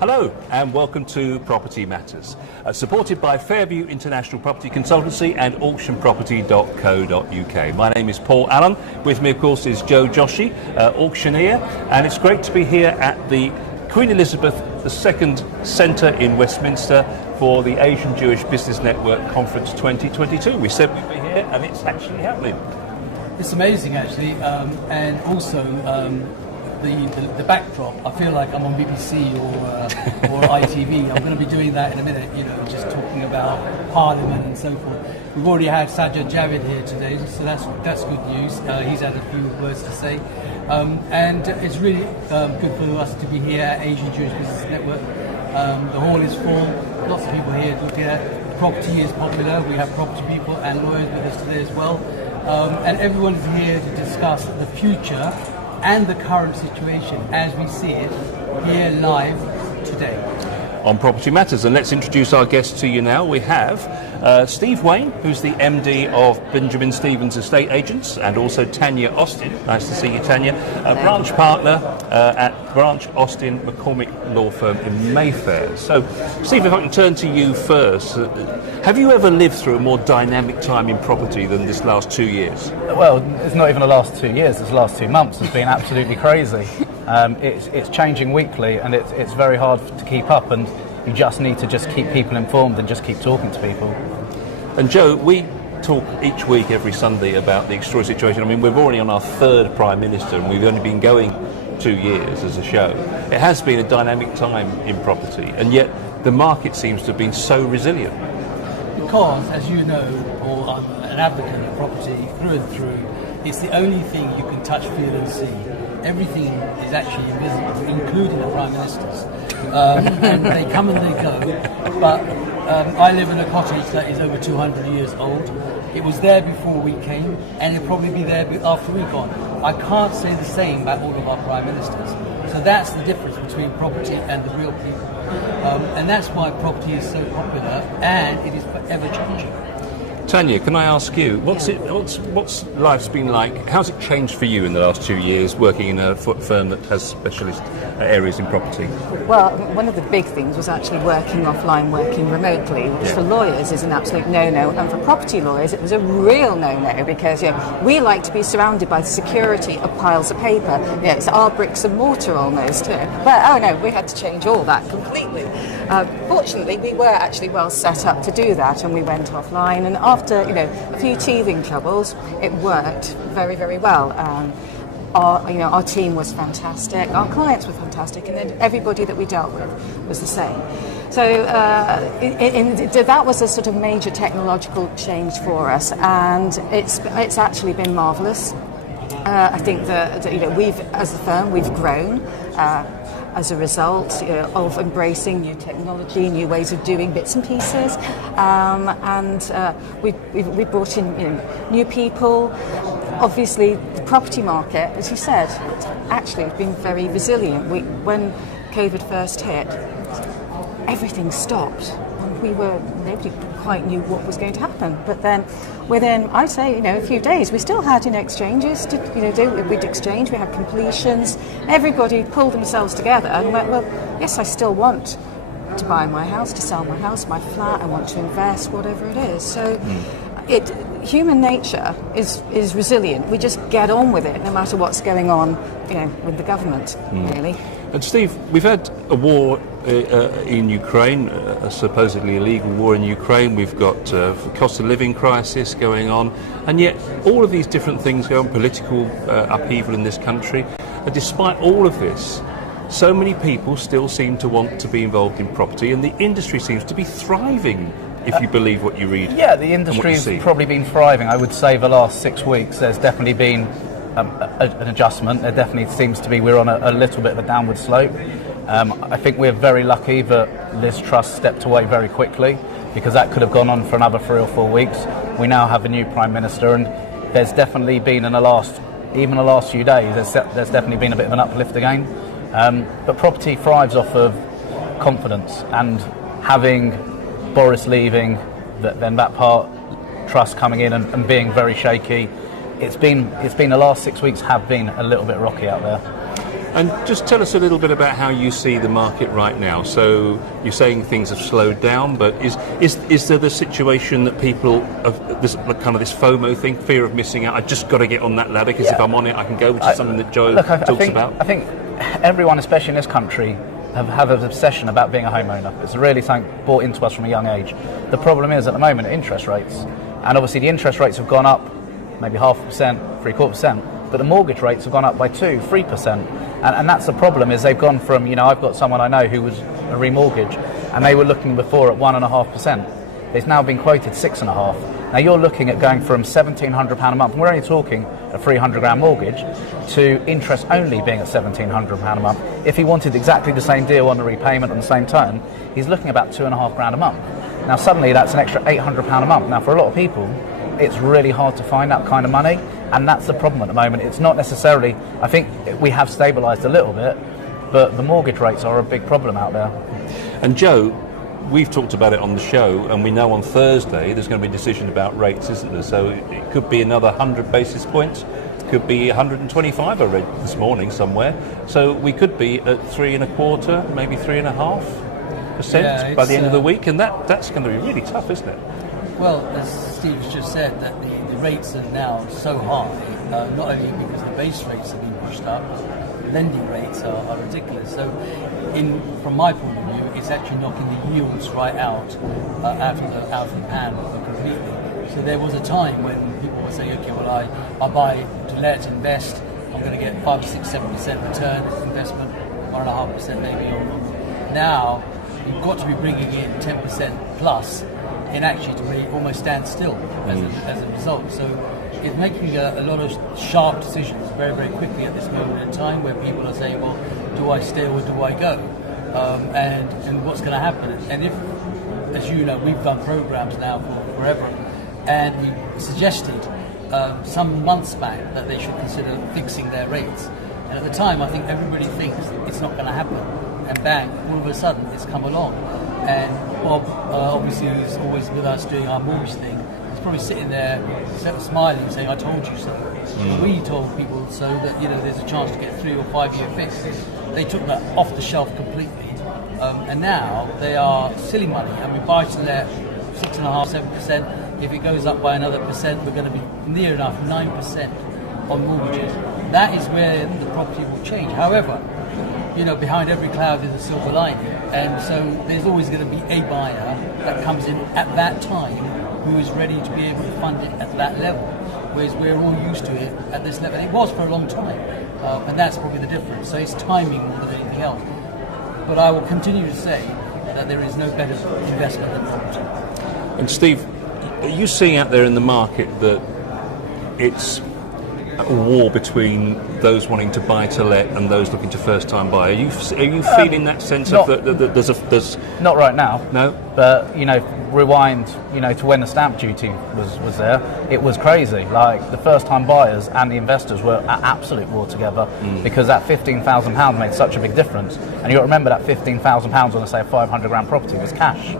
Hello and welcome to Property Matters, supported by Fairview International Property Consultancy and auctionproperty.co.uk. My name is Paul Allen. With me, of course, is Joe Joshi, auctioneer, and it's great to be here at the Queen Elizabeth II Centre in Westminster for the Asian Jewish Business Network Conference 2022. We said we'd be here and it's actually happening. It's amazing, actually, and also the backdrop. I feel like I'm on BBC or ITV. I'm going to be doing that in a minute, just talking about Parliament and so forth. We've already had Sajjad Javid here today, so that's good news. He's had a few words to say. And it's really good for us to be here at Asian Jewish Business Network. The hall is full, lots of people here looking at it. Property is popular. We have property people and lawyers with us today as well. And everyone is here to discuss the future and the current situation as we see it here live today. On Property Matters, and let's introduce our guests to you now. We have Steve Wayne, who's the MD of Benjamin Stevens Estate Agents, and also Tanya Austin. Nice to see you, Tanya. Branch partner at Branch Austin McCormick Law Firm in Mayfair. So, Steve, if I can turn to you first, have you ever lived through a more dynamic time in property than this last 2 years? Well, it's not even the last 2 years, it's the last 2 months. It's been absolutely crazy. It's changing weekly and it's very hard to keep up, and you just need to just keep people informed and just keep talking to people. And Joe, we talk each week, every Sunday, about the extraordinary situation. I mean, we're already on our third Prime Minister and we've only been going 2 years as a show. It has been a dynamic time in property, and yet the market seems to have been so resilient. Because, as you know, or I'm an advocate of property through and through, it's the only thing you can touch, feel and see. Everything is actually invisible, including the Prime Ministers. And they come and they go. But I live in a cottage that is over 200 years old. It was there before we came, and it'll probably be there after we've gone. I can't say the same about all of our Prime Ministers. So that's the difference between property and the real people. And that's why property is so popular, and it is forever changing. Tanya, can I ask you, what's life's been like? How's it changed for you in the last 2 years working in a firm that has specialist areas in property? Well, one of the big things was actually working offline, working remotely, which for lawyers is an absolute no-no, and for property lawyers it was a real no-no, because we like to be surrounded by the security of piles of paper. It's our bricks and mortar almost. But oh no, we had to change all that completely. Fortunately, we were actually well set up to do that, and we went offline, and after a few teething troubles, it worked very, very well. Our team was fantastic, our clients were fantastic, and then everybody that we dealt with was the same. So that was a sort of major technological change for us, and it's actually been marvellous. I think that we've, as a firm, we've grown as a result of embracing new technology, new ways of doing bits and pieces, and we brought in new people. Obviously, the property market, as you said, actually has been very resilient. When COVID first hit, everything stopped. Nobody quite knew what was going to happen. But then, within, I'd say, a few days, we still had exchanges to do. We'd exchange, we had completions. Everybody pulled themselves together and went, well, yes, I still want to buy my house, to sell my house, my flat. I want to invest, whatever it is. So, human nature is resilient. We just get on with it, no matter what's going on, with the government, really. And Steve, we've had a war in Ukraine, a supposedly illegal war in Ukraine. We've got cost of living crisis going on, and yet all of these different things go on, political upheaval in this country. And despite all of this, so many people still seem to want to be involved in property, and the industry seems to be thriving, if you believe what you read. Yeah, the industry's probably been thriving. I would say the last 6 weeks there's definitely been an adjustment. There definitely seems to be, we're on a little bit of a downward slope. I think we're very lucky that Liz Truss stepped away very quickly, because that could have gone on for another 3 or 4 weeks. We now have a new Prime Minister, and there's definitely been in the last few days, there's definitely been a bit of an uplift again. But property thrives off of confidence, and having Boris leaving, then that part, Truss coming in and being very shaky. It's been the last 6 weeks have been a little bit rocky out there. And just tell us a little bit about how you see the market right now. So you're saying things have slowed down, but is there the situation that people have this kind of this FOMO thing, fear of missing out? I just got to get on that ladder because if I'm on it, I can go, which is something that Joe talks about. I think everyone, especially in this country, have an obsession about being a homeowner. It's really something brought into us from a young age. The problem is at the moment interest rates, and obviously the interest rates have gone up maybe 0.5%, 0.75%, but the mortgage rates have gone up by 2-3%. And that's the problem, is they've gone from, I've got someone I know who was a remortgage, and they were looking before at 1.5%. It's now been quoted 6.5%. Now you're looking at going from £1,700 a month, and we're only talking a £300,000 mortgage, to interest only being at £1,700 a month. If he wanted exactly the same deal on the repayment on the same term, he's looking about £2,500 a month. Now suddenly that's an extra £800 a month. Now for a lot of people, it's really hard to find that kind of money, and that's the problem at the moment. It's not necessarily, I think we have stabilised a little bit, but the mortgage rates are a big problem out there. And Joe, we've talked about it on the show, and we know on Thursday there's going to be a decision about rates, isn't there? So it could be another 100 basis points, could be 125, I read this morning somewhere. So we could be at 3.25%, maybe 3.5% by the end of the week, and that's going to be really tough, isn't it? Well, as Steve's just said, that the rates are now so high, not only because the base rates have been pushed up, lending rates are ridiculous. So, from my point of view, it's actually knocking the yields right out of the pan completely. So there was a time when people would say, okay, well, I buy to let, invest, I'm going to get 5, 6, 7% return investment, 1.5% maybe. Now you've got to be bringing in 10% plus, in actually to really almost stand still as a result. So it's making a lot of sharp decisions very, very quickly at this moment in time, where people are saying, well, do I stay or do I go? And what's going to happen? And if, as you know, we've done programs now for forever, and we suggested some months back that they should consider fixing their rates. And at the time, I think everybody thinks it's not going to happen. And bang, all of a sudden, it's come along. And Bob, obviously, who's always with us doing our mortgage thing, is probably sitting there smiling, saying, I told you so. We told people so that, there's a chance to get 3 or 5 year fixes. They took that off the shelf completely. And now they are silly money. And we buy to let 6.5%, 7%. If it goes up by another percent, we're going to be near enough 9% on mortgages. That is where the property will change. However, behind every cloud is a silver lining, and so there's always going to be a buyer that comes in at that time who is ready to be able to fund it at that level, whereas we're all used to it at this level. It was for a long time, and that's probably the difference. So it's timing more than anything else. But I will continue to say that there is no better investment than property. And Steve, are you seeing out there in the market that it's a war between those wanting to buy to let and those looking to first time buy? Are you feeling that sense of that there's not right now? No, but rewind to when the stamp duty was there, it was crazy. Like the first time buyers and the investors were at absolute war together, because that £15,000 made such a big difference. And you got to remember that £15,000 on, say, a £500,000 property was cash.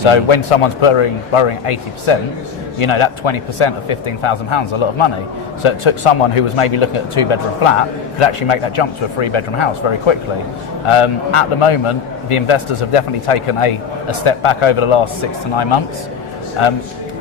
So when someone's borrowing 80%, that 20% of £15,000 is a lot of money. So it took someone who was maybe looking at a 2-bedroom flat could actually make that jump to a 3-bedroom house very quickly. At the moment, the investors have definitely taken a step back over the last 6 to 9 months.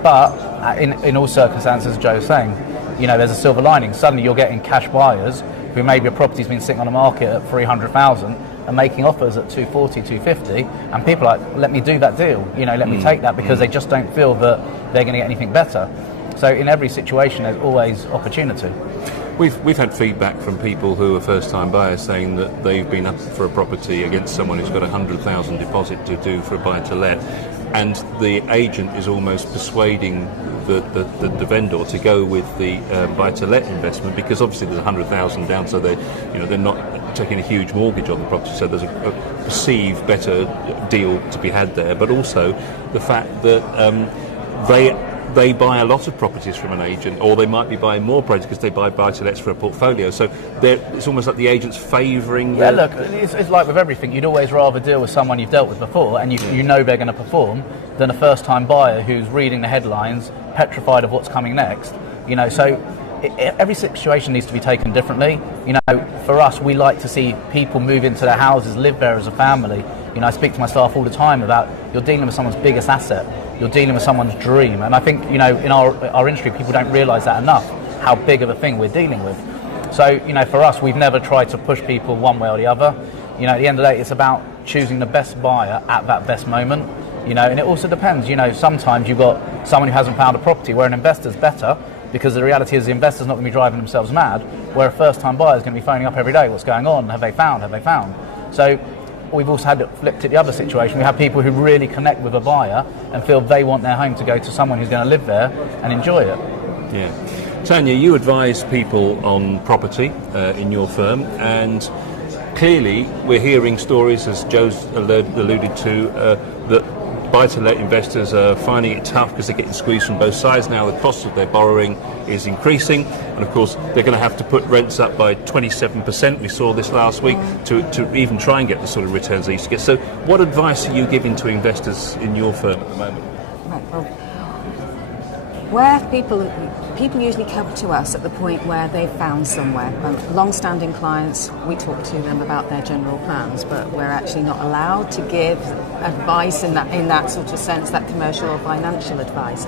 But in all circumstances, as Joe's saying, there's a silver lining. Suddenly you're getting cash buyers who maybe a property's been sitting on the market at 300,000 and making offers at 240, 250, and people are like, let me do that deal, let me take that, because they just don't feel that they're going to get anything better. So in every situation, there's always opportunity. We've had feedback from people who are first-time buyers saying that they've been up for a property against someone who's got a 100,000 deposit to do for a buy-to-let, and the agent is almost persuading the vendor to go with the buy-to-let investment, because obviously there's 100,000 down, so they're not taking a huge mortgage on the property, so there's a perceived better deal to be had there. But also the fact that they buy a lot of properties from an agent, or they might be buying more properties because they buy buy-to-lets for a portfolio. So it's almost like the agent's favouring. Yeah, look, it's like with everything. You'd always rather deal with someone you've dealt with before and you know they're going to perform, than a first-time buyer who's reading the headlines, petrified of what's coming next. So every situation needs to be taken differently. You know, for us, we like to see people move into their houses, live there as a family. You know, I speak to my staff all the time about you're dealing with someone's biggest asset, you're dealing with someone's dream, and I think, you know, in our industry, people don't realise that enough, how big of a thing we're dealing with. So, you know, for us, we've never tried to push people one way or the other. You know, at the end of the day, it's about choosing the best buyer at that best moment. You know, and it also depends. You know, sometimes you've got someone who hasn't found a property where an investor's better, because the reality is the investor's not going to be driving themselves mad, where a first-time buyer is going to be phoning up every day, what's going on, have they found? So we've also had it flipped at the other situation. We have people who really connect with a buyer and feel they want their home to go to someone who's going to live there and enjoy it. Yeah. Tanya, you advise people on property in your firm, and clearly we're hearing stories, as Joe's alluded to, that buy-to-let investors are finding it tough because they're getting squeezed from both sides. Now the cost of their borrowing is increasing, and of course they're going to have to put rents up by 27%, we saw this last week, to even try and get the sort of returns they used to get. So what advice are you giving to investors in your firm at the moment? Right, well, where people usually come to us at the point where they've found somewhere. Long-standing clients, we talk to them about their general plans, but we're actually not allowed to give advice in that sort of sense, that commercial or financial advice.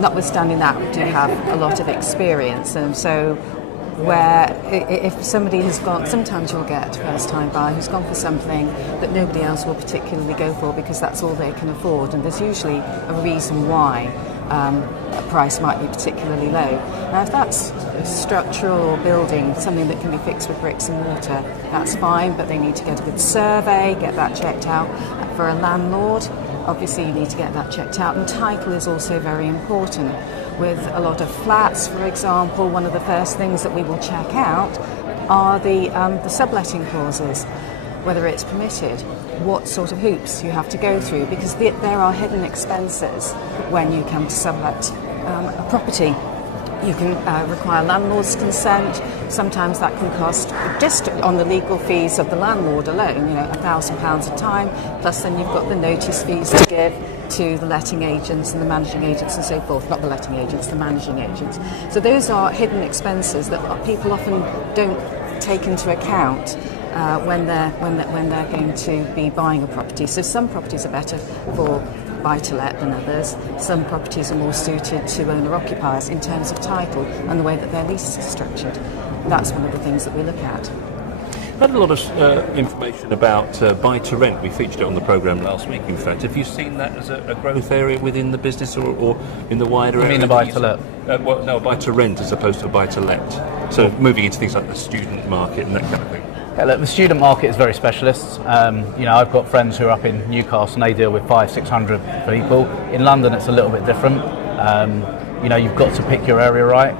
Notwithstanding that, we do have a lot of experience, and so where if somebody has gone, sometimes you'll get a first-time buyer who's gone for something that nobody else will particularly go for because that's all they can afford, and there's usually a reason why a price might be particularly low. Now, if that's structural or building, something that can be fixed with bricks and mortar, that's fine, but they need to get a good survey, get that checked out. For a landlord, obviously you need to get that checked out, and title is also very important. With a lot of flats, for example, one of the first things that we will check out are the subletting clauses, whether it's permitted, what sort of hoops you have to go through, because there are hidden expenses when you come to sublet a property. You can require landlord's consent. Sometimes that can cost, just on the legal fees of the landlord alone, you know, £1,000 a time, plus then you've got the notice fees to give to the letting agents and the managing agents and so forth. Not the letting agents, the managing agents. So those are hidden expenses that people often don't take into account when they're going to be buying a property. So some properties are better for buy-to-let than others. Some properties are more suited to owner-occupiers in terms of title and the way that their lease is structured. That's one of the things that we look at. I had a lot of information about buy-to-rent. We featured it on the programme last week, in fact. Have you seen that as a growth area within the business or in the wider area? You mean the buy-to-let? Well, no, buy-to-rent as opposed to buy-to-let. So moving into things like the student market and that kind of thing. Yeah, look, the student market is very specialist. You know, I've got friends who are up in Newcastle and they deal with 500-600 people. In London, it's a little bit different. You know, you've got to pick your area right.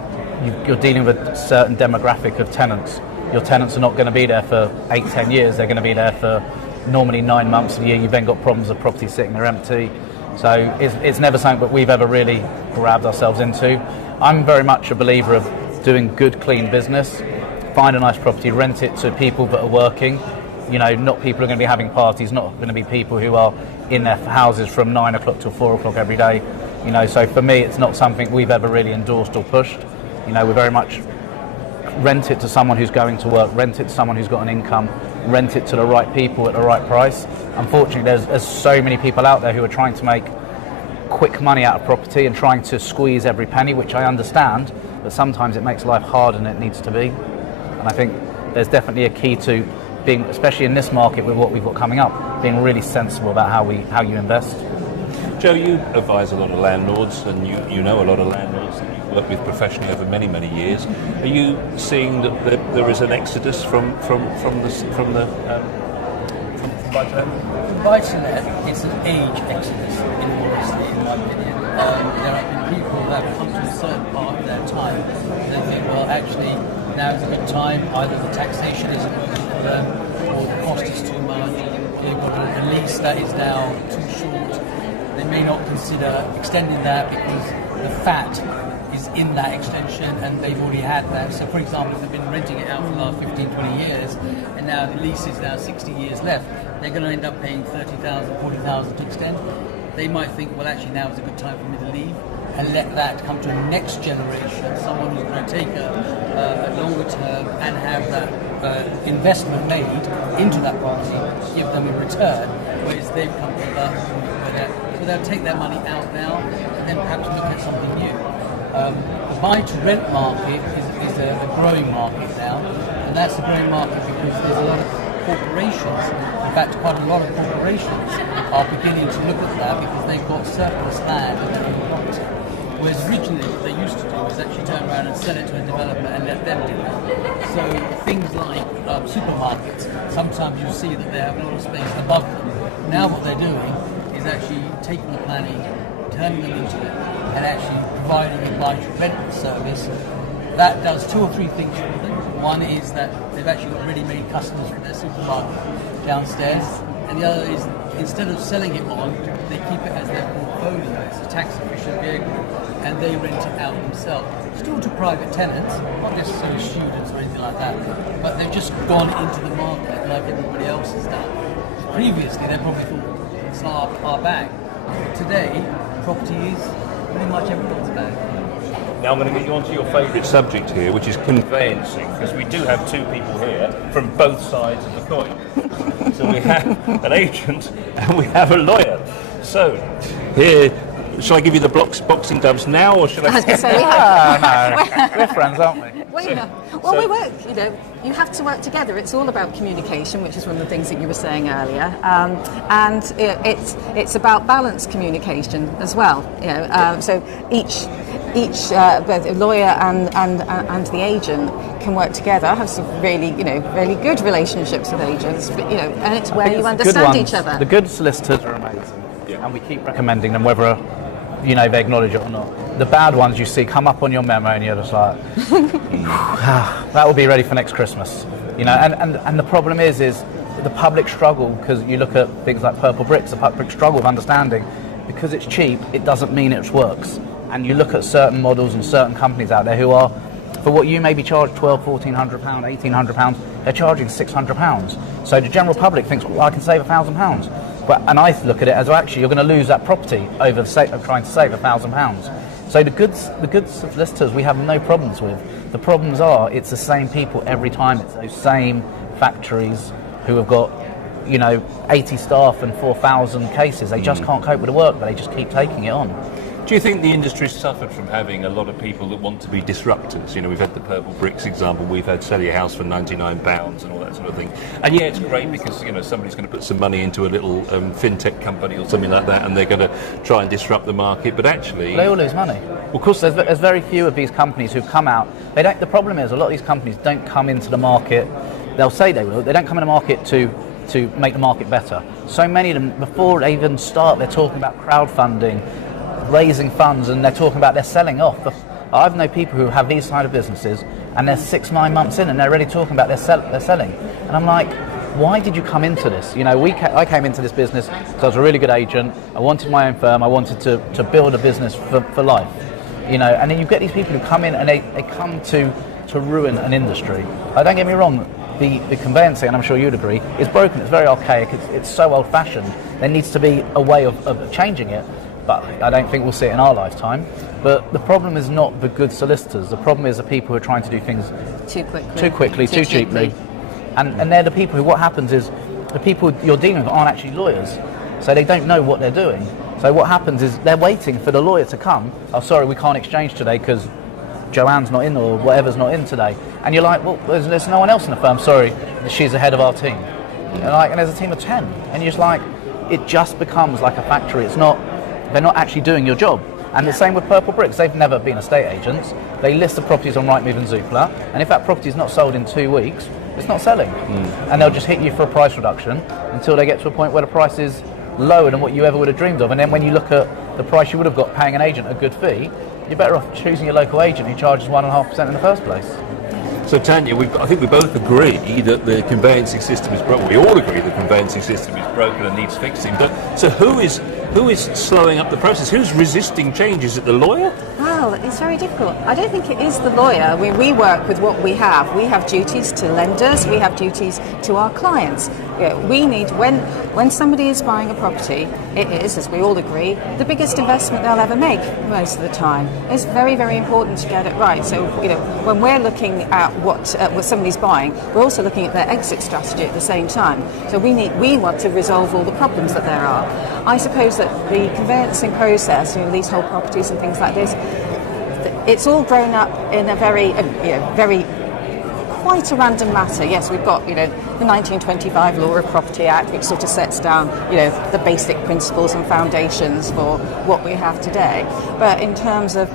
You're dealing with a certain demographic of tenants. Your tenants are not going to be there for 8-10 years. They're going to be there for normally 9 months of the year. You've then got problems of property sitting there empty. So it's never something that we've ever really grabbed ourselves into. I'm very much a believer of doing good, clean business. Find a nice property, rent it to people that are working. You know, not people who are going to be having parties, not going to be people who are in their houses from 9 o'clock till 4 o'clock every day. You know, so for me, it's not something we've ever really endorsed or pushed. You know, we're very much rent it to someone who's going to work, rent it to someone who's got an income, rent it to the right people at the right price. Unfortunately, there's so many people out there who are trying to make quick money out of property and trying to squeeze every penny, which I understand, but sometimes it makes life harder than it needs to be. And I think there's definitely a key to being, especially in this market with what we've got coming up, being really sensible about how you invest. Joe, you advise a lot of landlords, and you know a lot of landlords that you've worked with professionally over many, many years. Are you seeing that there is an exodus from the buy-to-let? Buy-to-let is an age exodus, in all honesty, in my opinion. There have been people that have come to a certain part of their time and they think, well, actually, now is a good time. Either the taxation isn't working for them, or the cost is too much. They've got a lease that is now too short. They may not consider extending that because the fat is in that extension and they've already had that. So, for example, if they've been renting it out for the last 15, 20 years and now the lease is now 60 years left, they're going to end up paying 30,000, 40,000 to extend. They might think, well, actually now is a good time for me to leave. and let that come to a next generation, someone who's going to take a longer term and have that investment made into that property, give them a return, whereas they've come to that. So they'll take their money out now and then perhaps look at something new. The buy-to-rent market is a growing market now, and that's a growing market because there's a lot of corporations, in fact quite a lot of corporations are beginning to look at that because they've got surplus land and their own property. Whereas originally what they used to do was actually turn around and sell it to a developer and let them do that. So things like supermarkets, sometimes you see that they have a lot of space above them. Now what they're doing is actually taking the planning, turning them into it, and actually providing a buy-to-rent service. That does two or three things for them. One is that they've actually got ready-made customers from their supermarket downstairs, and the other is instead of selling it on, they keep it as their portfolio. It's a tax-efficient vehicle, and they rent it out themselves. Still to private tenants, not necessarily students or anything like that, but they've just gone into the market like everybody else has done. Previously, they probably thought it's our bag. Today, property is pretty much everyone's bag. Now I'm going to get you onto your favourite subject here, which is conveyancing, because we do have two people here from both sides of the coin. So we have an agent and we have a lawyer. So here, shall I give you the boxing gloves now, or should I? I was going to say, No, we're friends, aren't we? We work, you have to work together. It's all about communication, which is one of the things that you were saying earlier. And it's about balanced communication as well. So each both a lawyer and the agent can work together, have some really good relationships with agents, but, and it's where you understand each other. The good solicitors are amazing, and we keep recommending them whether they acknowledge it or not. The bad ones you see come up on your memo and you're just like, that will be ready for next Christmas. And the problem is the public struggle, because you look at things like purple bricks, the public struggle with understanding, because it's cheap, it doesn't mean it works. And you look at certain models and certain companies out there who are, for what you maybe charge £1,200, £1,400, £1,800, they're charging £600. So the general public thinks, well, I can save £1,000. And I look at it as, well, actually, you're going to lose that property over the sake of trying to save £1,000. So the good solicitors we have no problems with. The problems are it's the same people every time. It's those same factories who have got 80 staff and 4,000 cases. They just can't cope with the work, but they just keep taking it on. Do you think the industry suffered from having a lot of people that want to be disruptors? We've had the purple bricks example, we've had sell your house for £99 and all that sort of thing. And yeah, it's great because somebody's going to put some money into a little fintech company or something like that, and they're going to try and disrupt the market. But actually, they all lose money. Well, of course, there's very few of these companies who come out. They don't. The problem is a lot of these companies don't come into the market. They'll say they will. They don't come in the market to make the market better. So many of them, before they even start, they're talking about crowdfunding, raising funds, and they're talking about they're selling off. I've known people who have these kind of businesses and they're 6-9 months in and they're already talking about they're selling. And I'm like, why did you come into this? I came into this business because I was a really good agent. I wanted my own firm. I wanted to build a business for life. And then you get these people who come in and they come to ruin an industry. Don't get me wrong, the conveyancing, and I'm sure you'd agree, is broken. It's very archaic. It's so old-fashioned. There needs to be a way of changing it. But I don't think we'll see it in our lifetime. But the problem is not the good solicitors. The problem is the people who are trying to do things too quickly, too cheaply. And they're the people who, what happens is, the people you're dealing with aren't actually lawyers. So they don't know what they're doing. So what happens is they're waiting for the lawyer to come. Oh, sorry, we can't exchange today because Joanne's not in or whatever's not in today. And you're like, well, there's no one else in the firm. Sorry, she's the head of our team. And there's a team of 10. And you're just like, it just becomes like a factory. They're not actually doing your job. And the same with Purple Bricks. They've never been estate agents. They list the properties on Rightmove and Zoopla, and if that property is not sold in 2 weeks, it's not selling. And they'll just hit you for a price reduction until they get to a point where the price is lower than what you ever would have dreamed of. And then when you look at the price you would have got paying an agent a good fee, you're better off choosing your local agent who charges 1.5% in the first place. So Tanya, I think we both agree that the conveyancing system is broken. We all agree the conveyancing system is broken and needs fixing. But so who is slowing up the process? Who's resisting change? Is it the lawyer? Well, it's very difficult. I don't think it is the lawyer. We work with what we have. We have duties to lenders. We have duties to our clients. we need, when somebody is buying a property, it is, as we all agree, the biggest investment they'll ever make most of the time. It's very, very important to get it right. So, when we're looking at what somebody's buying, we're also looking at their exit strategy at the same time. So we want to resolve all the problems that there are. I suppose that the conveyancing process, leasehold properties and things like this, it's all grown up in a very quite a random matter. Yes, we've got, the 1925 Law of Property Act, which sort of sets down, the basic principles and foundations for what we have today. But in terms of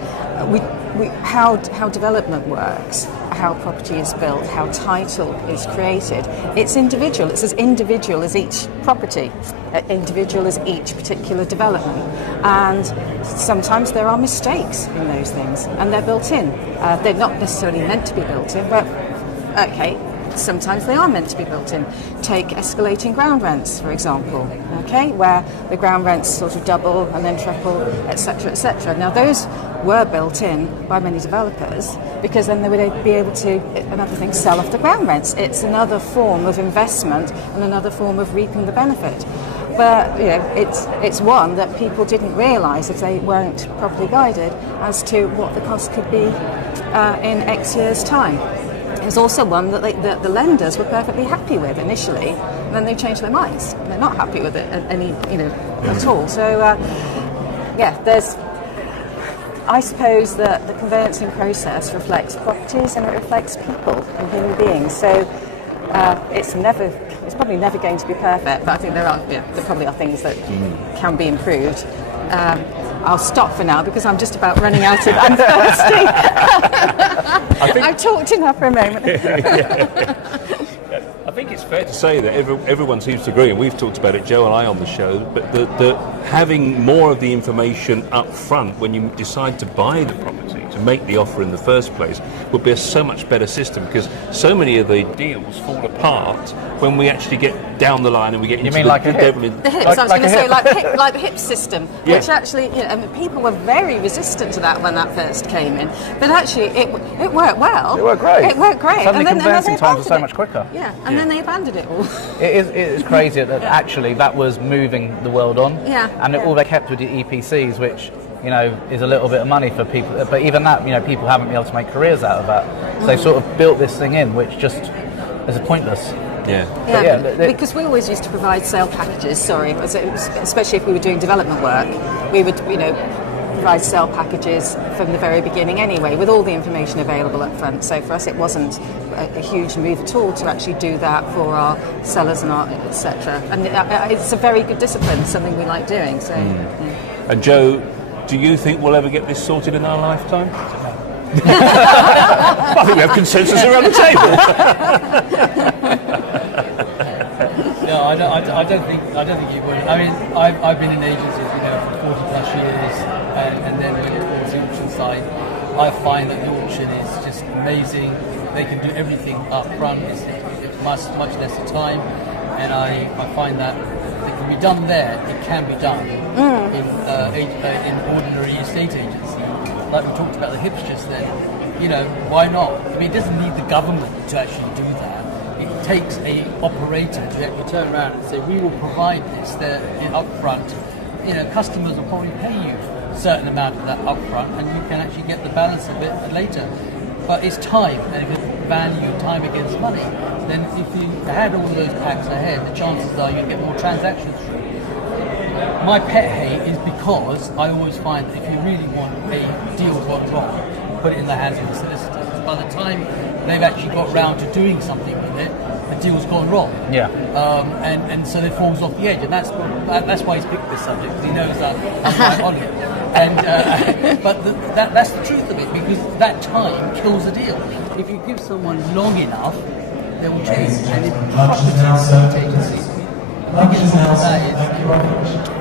how development works, how property is built, how title is created, it's individual. It's as individual as each property, individual as each particular development. And sometimes there are mistakes in those things, and they're built in. They're not necessarily meant to be built in, but okay, sometimes they are meant to be built in. Take escalating ground rents, for example, okay, where the ground rents sort of double and then triple, etc., etc. Now, those were built in by many developers because then they would be able to, another thing, sell off the ground rents. It's another form of investment and another form of reaping the benefit. But it's one that people didn't realise if they weren't properly guided as to what the cost could be in X years' time. It's also one that the lenders were perfectly happy with initially, and then they changed their minds. They're not happy with it at all. So, I suppose that the conveyancing process reflects properties and it reflects people and human beings. So it's probably never going to be perfect, but I think there probably are things that can be improved. I'll stop for now because I'm just about running out of. I'm thirsty. I've talked enough for a moment. I think it's fair to say that everyone seems to agree, and we've talked about it, Joe and I, on the show, but that having more of the information up front when you decide to buy the property, to make the offer in the first place, would be a so much better system, because so many of the deals fall apart when we actually get down the line and we get into like the development. The HIPS, I was going to say, like the HIPS system, which actually, people were very resistant to that when that first came in, but actually it worked well. It worked great. Suddenly conveyancing times were so much quicker. Yeah, and then they abandoned it all. It is crazy that actually that was moving the world on. All they kept with the EPCs, which is a little bit of money for people. But even that, people haven't been able to make careers out of that. So they sort of built this thing in, which just is pointless. Because we always used to provide sale packages. Especially if we were doing development work, we would provide sale packages from the very beginning anyway, with all the information available up front. So for us, it wasn't a huge move at all to actually do that for our sellers and our etc. And it's a very good discipline, something we like doing. So. And Joe, do you think we'll ever get this sorted in our lifetime? I think we have consensus around the table. No, I don't think you would. I mean, I've been in agencies, for 40 plus years, and then when it comes to the auction side, I find that the auction is just amazing. They can do everything up front. It's much less time, and I find that it can be done there. It can be done in ordinary estate agency. Like we talked about the HIPS just then, why not? I mean, it doesn't need the government to actually do that. It takes a operator to actually turn around and say, we will provide this there up front. Customers will probably pay you a certain amount of that up front, and you can actually get the balance of it later. But it's time, and if you value time against money, then if you had all those packs ahead, the chances are you'd get more transactions through. My pet hate is because I always find that if you really want a deal gone wrong, put it in the hands of the solicitors. By the time they've actually got round to doing something with it, the deal's gone wrong. And so it falls off the edge, and that's why he's picked this subject, because he knows that I'm right on it. But that's the truth of it, because that time kills a deal. If you give someone long enough, they will change. And if property agency, the biggest problem with that is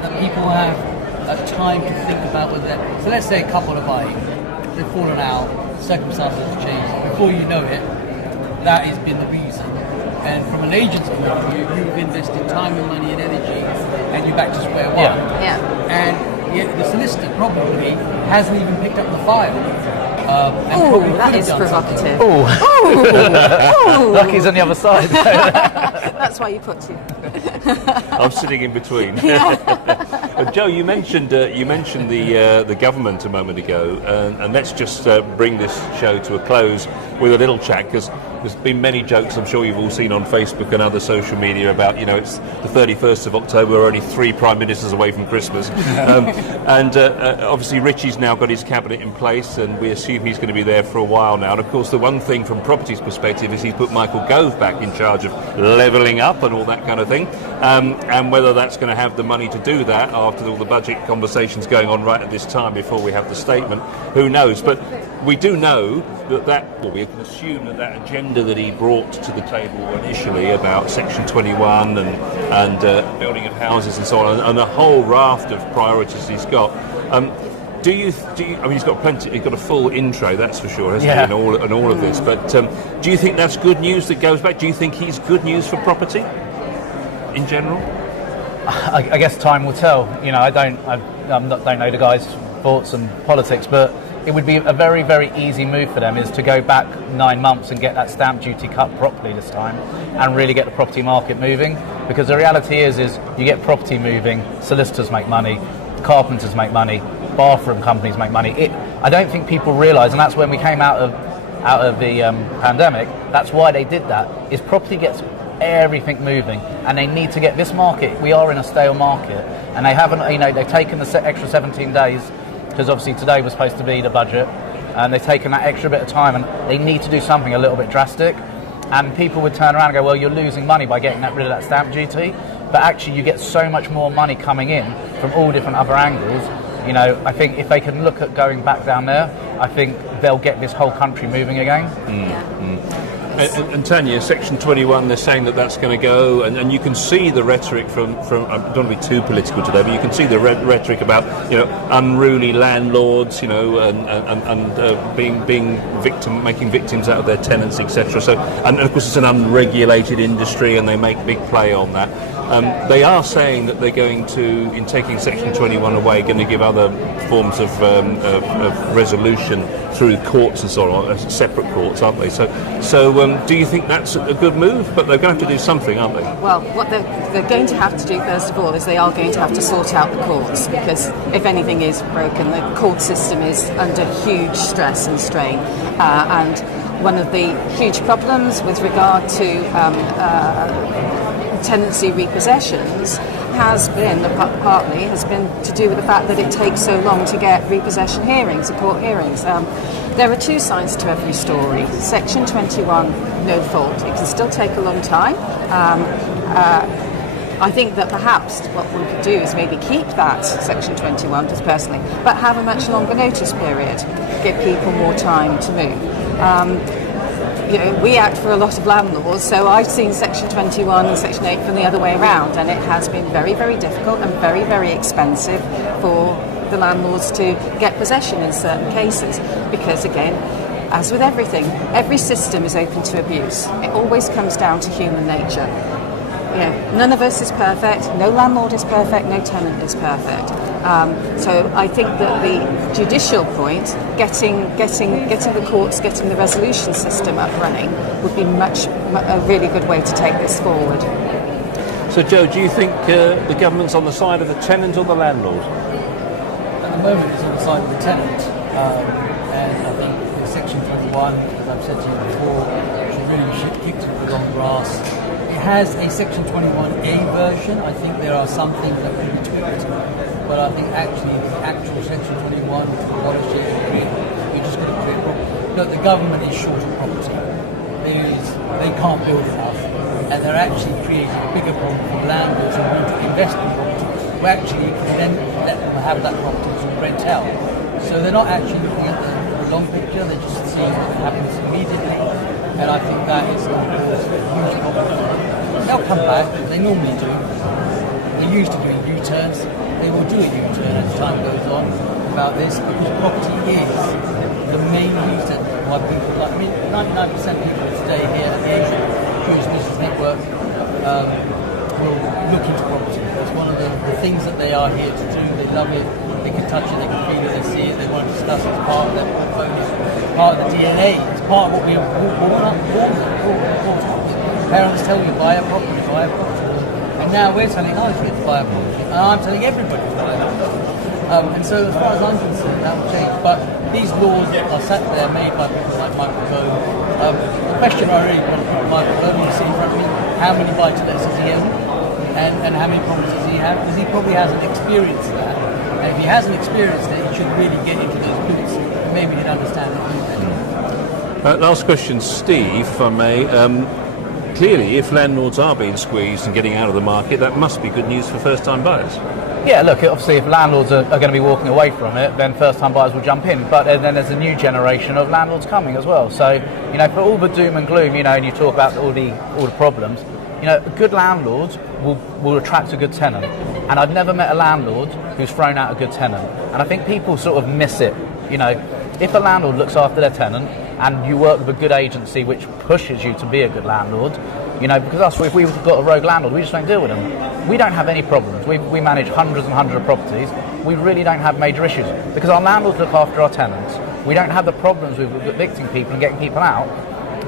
that people have time to think about whether. So let's say a couple are buying, they've fallen out, circumstances have changed. Before you know it, that has been the reason. And from an agent's point of view, you've invested time and money and energy, and you're back to square one. And yet the solicitor probably hasn't even picked up the file. That is provocative. Lucky's on the other side. That's why you put two. I'm sitting in between. Joe, you mentioned the government a moment ago, and let's just bring this show to a close with a little chat, because there's been many jokes I'm sure you've all seen on Facebook and other social media about, it's the 31st of October, we're only 3 Prime Ministers away from Christmas. And obviously Richie's now got his cabinet in place, and we assume he's going to be there for a while now. And of course the one thing from property's perspective is he's put Michael Gove back in charge of levelling up and all that kind of thing. And whether that's going to have the money to do that after all the budget conversations going on right at this time before we have the statement, who knows? But we do know that we can assume that agenda that he brought to the table initially about Section 21 and building of houses and so on, and a whole raft of priorities he's got. Do you? I mean, he's got plenty. He's got a full intro, that's for sure, hasn't he? And all of this. But do you think that's good news that goes back? Do you think he's good news for property in general? I guess time will tell. I don't know the guy's thoughts and politics, but it would be a very, very easy move for them is to go back 9 months and get that stamp duty cut properly this time and really get the property market moving. Because the reality is you get property moving, solicitors make money, carpenters make money, bathroom companies make money. I don't think people realise, and that's when we came out of the pandemic, that's why they did that, is property gets everything moving, and they need to get this market. We are in a stale market, and they haven't, they've taken the extra 17 days, because obviously today was supposed to be the budget, and they've taken that extra bit of time, and they need to do something a little bit drastic. And people would turn around and go, well, you're losing money by getting rid of that stamp duty, but actually you get so much more money coming in from all different other angles. I think if they can look at going back down there, I think they'll get this whole country moving again. And Tanya, Section 21, they're saying that's going to go, and you can see the rhetoric from I don't want to be too political today, but you can see the rhetoric about unruly landlords, and making victims out of their tenants, etc. So, and of course it's an unregulated industry, and they make big play on that. They are saying that they're going to, in taking Section 21 away, going to give other forms of resolution through courts and so on, separate courts, aren't they? So do you think that's a good move? But they're going to have to do something, aren't they? Well, what they're going to have to do, first of all, is they are going to have to sort out the courts, because if anything is broken, the court system is under huge stress and strain. And one of the huge problems with regard to tenancy repossessions has been to do with the fact that it takes so long to get repossession hearings, court hearings. There are two sides to every story. Section 21, no fault. It can still take a long time. I think that perhaps what we could do is maybe keep that Section 21, just personally, but have a much longer notice period, give people more time to move. We act for a lot of landlords, so I've seen Section 21 and Section 8 from the other way around, and it has been very, very difficult and very, very expensive for the landlords to get possession in certain cases, because again, as with everything, every system is open to abuse. It always comes down to human nature. None of us is perfect, no landlord is perfect, no tenant is perfect. So I think that the judicial point, getting the courts, getting the resolution system up running, would be a really good way to take this forward. So Joe, do you think the government's on the side of the tenant or the landlord? At the moment it's on the side of the tenant, and I think Section 21, as I've said to you before, should really kick to the long grass. It has a Section 21A version. I think there are some things that can be tweaked, but I think actually the actual Section 21, which will abolish it, you're just going to create property. Look, the government is short of property. They can't build enough, and they're actually creating a bigger problem for landlords who want to invest in property, who actually can then let them have that property to rent out. So they're not actually looking at the long picture, they're just seeing what happens immediately, and I think that is going to cause a huge problem. They'll come back, they normally do. They're used to doing U-turns. They will do a U-turn as time goes on about this, because property is the main reason why people, 99% of people today here at the Asian Jewish Business Network will look into property. It's one of the things that they are here to do. They love it, they can touch it, they can feel it, they see it, they want to discuss it. It's part of their portfolio, part of the DNA, it's part of what we are born up with. parents tell you buy a property, and now we're telling our kids buy a property, and I'm telling everybody to buy a property. And so, as far as I'm concerned, that will change. But these laws are sat there, made by people like Michael Gove. The question I really want to put Michael Gove, you see in front of me, how many buy-to-lets does he own, and how many properties does he have? Because he probably hasn't experienced that. And if he hasn't experienced it, he should really get into those boots, and maybe he'd understand it. Last question, Steve, if I may. Clearly, if landlords are being squeezed and getting out of the market, that must be good news for first-time buyers. Yeah, look, obviously if landlords are going to be walking away from it, then first-time buyers will jump in. But then there's a new generation of landlords coming as well. So, for all the doom and gloom, and you talk about all the problems, a good landlord will attract a good tenant. And I've never met a landlord who's thrown out a good tenant. And I think people sort of miss it. If a landlord looks after their tenant and you work with a good agency which pushes you to be a good landlord, because if we've got a rogue landlord, we just don't deal with them. We don't have any problems. We manage hundreds and hundreds of properties. We really don't have major issues because our landlords look after our tenants. We don't have the problems with evicting people and getting people out.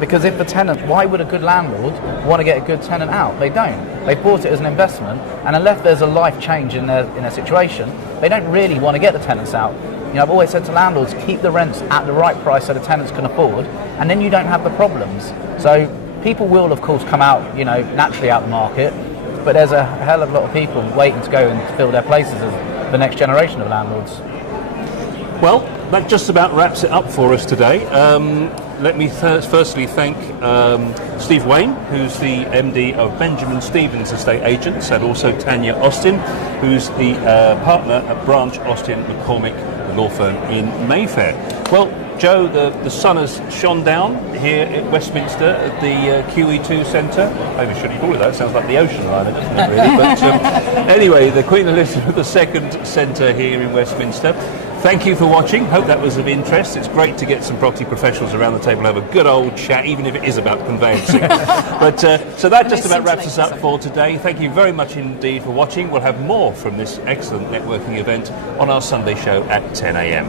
Because if the tenant, why would a good landlord want to get a good tenant out? They don't. They bought it as an investment, and unless there's a life change in their situation, they don't really want to get the tenants out. I've always said to landlords, keep the rents at the right price so the tenants can afford, and then you don't have the problems. So people will, of course, come out, naturally out the market, but there's a hell of a lot of people waiting to go and fill their places as the next generation of landlords. Well, that just about wraps it up for us today. Let me firstly thank Steve Wayne, who's the MD of Benjamin Stevens Estate Agents, and also Tanya Austin, who's the partner at Branch Austin McCormick law firm in Mayfair. Well, Joe, the sun has shone down here at Westminster at the QE2 Centre. Maybe I shouldn't call it that. It sounds like the ocean liner, doesn't it, really? But anyway, the Queen Elizabeth II Centre here in Westminster. Thank you for watching. Hope that was of interest. It's great to get some property professionals around the table and have a good old chat, even if it is about conveyancing. But so that just about wraps us up for today. Thank you very much indeed for watching. We'll have more from this excellent networking event on our Sunday show at 10 a.m.